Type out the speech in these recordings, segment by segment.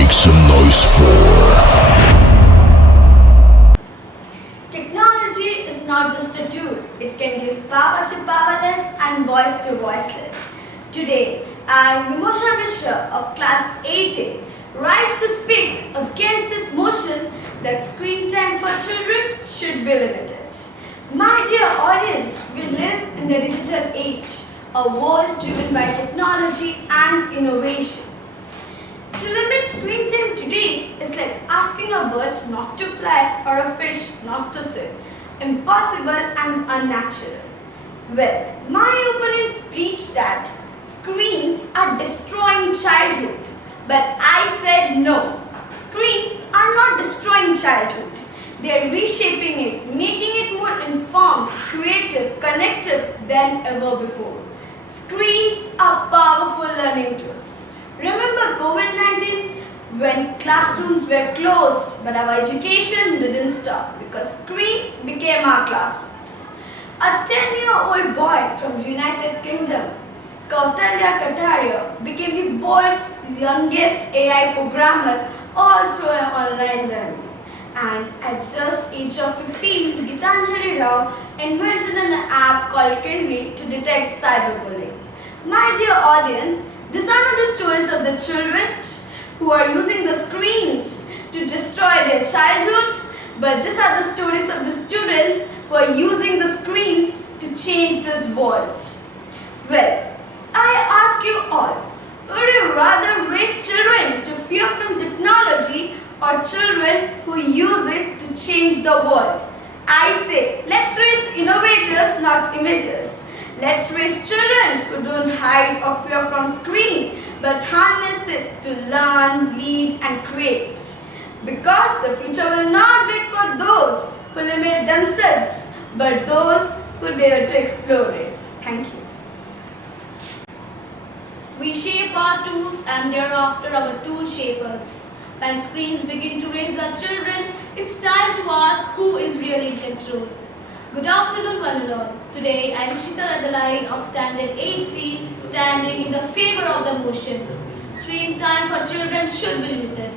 Make some noise for. Technology is not just a tool. It can give power to powerless and voice to voiceless. Today, I, Mimosha Mishra of class 8A, rise to speak against this motion that screen time for children should be limited. My dear audience, we live in the digital age, a world driven by technology and innovation. To limit screen time today is like asking a bird not to fly or a fish not to swim. Impossible and unnatural. Well, my opponents preach that screens are destroying childhood. But I said no. Screens are not destroying childhood. They are reshaping it, making it more informed, creative, connective than ever before. Screens are powerful learning tools. Remember COVID-19 when classrooms were closed, but our education didn't stop because screens became our classrooms. A 10-year-old boy from United Kingdom, Kautalya Kataria, became the world's youngest AI programmer all through online learning. And at just age of 15, Gitanjali Rao invented an app called Kindly to detect cyberbullying. My dear audience, these are not the stories of the children who are using the screens to destroy their childhood, but these are the stories of the students who are using the screens to change this world. Well, I ask you all, would you rather raise children to fear from technology or children who use it to change the world? I say, let's raise innovators, not imiters. Let's raise children who don't hide or fear from screen, but harness it to learn, lead and create. Because the future will not wait for those who limit themselves, but those who dare to explore it. Thank you. We shape our tools and thereafter our tool shapers. When screens begin to raise our children, it's time to ask who is really in control. Good afternoon one and all. Today I am Shita Radalai of Standard 8C, standing in the favor of the motion. Screen time for children should be limited.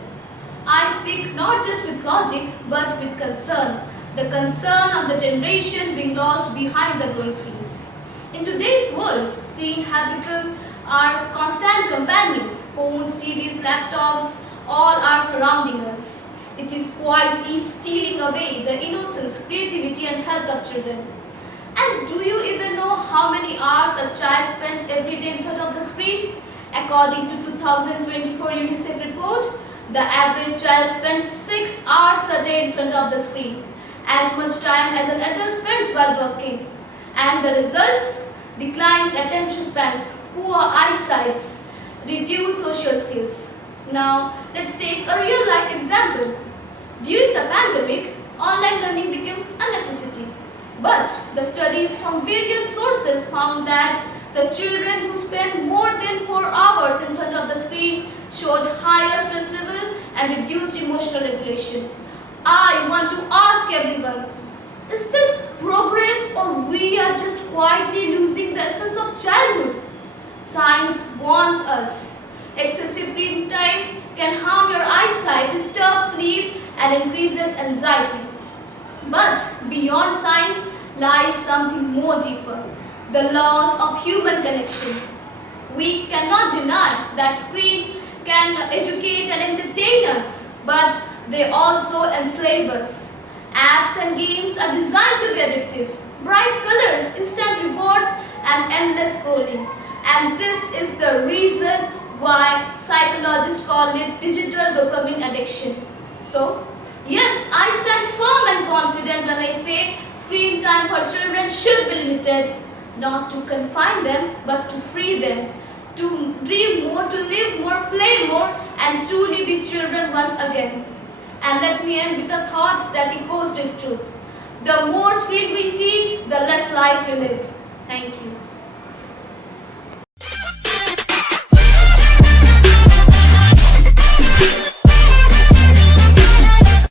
I speak not just with logic but with concern. The concern of the generation being lost behind the growing screens. In today's world, screens have become our constant companions. Phones, TVs, laptops, all are surrounding us. It is quietly stealing away the innocence, creativity and health of children. And do you even know how many hours a child spends every day in front of the screen? According to 2024 UNICEF report, the average child spends 6 hours a day in front of the screen, as much time as an adult spends while working. And the results? Declining attention spans, poor eyesight, reduced social skills. Now, let's take a real-life example. During the pandemic, online learning became a necessity. But the studies from various sources found that the children who spend more than 4 hours in front of the screen showed higher stress level and reduced emotional regulation. I want to ask everyone, is this progress or we are just quietly losing the essence of childhood? Science warns us. Excessive screen time can harm your eyesight, disturb sleep and increases anxiety. But beyond science lies something more deeper, the loss of human connection. We cannot deny that screen can educate and entertain us, but they also enslave us. Apps and games are designed to be addictive. Bright colors, instant rewards and endless scrolling. And this is the reason why psychologists call it digital dopamine addiction. So, yes, I stand firm and confident when I say screen time for children should be limited, not to confine them, but to free them, to dream more, to live more, play more, and truly be children once again. And let me end with a thought that echoes this truth. The more screen we see, the less life we live.